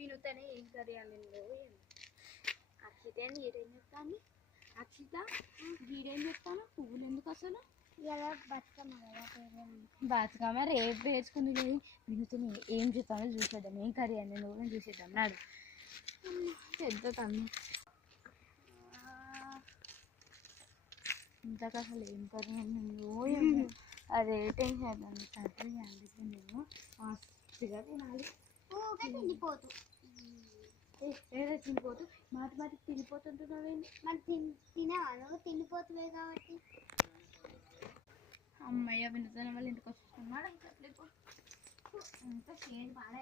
వినుతనే ఏం కర్రీ అనిందో అక్షిత నీరేం చెప్తాను అక్షిత వీడేం చెప్తాను పువ్వులు ఎందుకు అసలు ఇలా బతుకమ్మ కదా బతుకమ్మ రేపు వేసుకుంది లేదు వినుతనే ఏం చెప్తానో చూసేద్దాం ఏం కర్రీ అని నువ్వు చూసేద్దాం నాడు పెద్ద తమ్మి ఇంతకు అసలు ఏం కర్రీ అనిందో అదే టెన్షన్ అవుతుంది కర్రీ అందుకే నేను మస్తుగా తినాలి తిండిపోతు ఏదో తినిపోతు మాటి మాటికి తినిపోతుంటున్నావేంటి మరి తినేవా నువ్వు తిండిపోతువే కాబట్టి అమ్మయ్య వినుతనే వాళ్ళు ఇంటికి వచ్చేస్తున్నాడు ఇంకా ఇంకా చేదు బాగా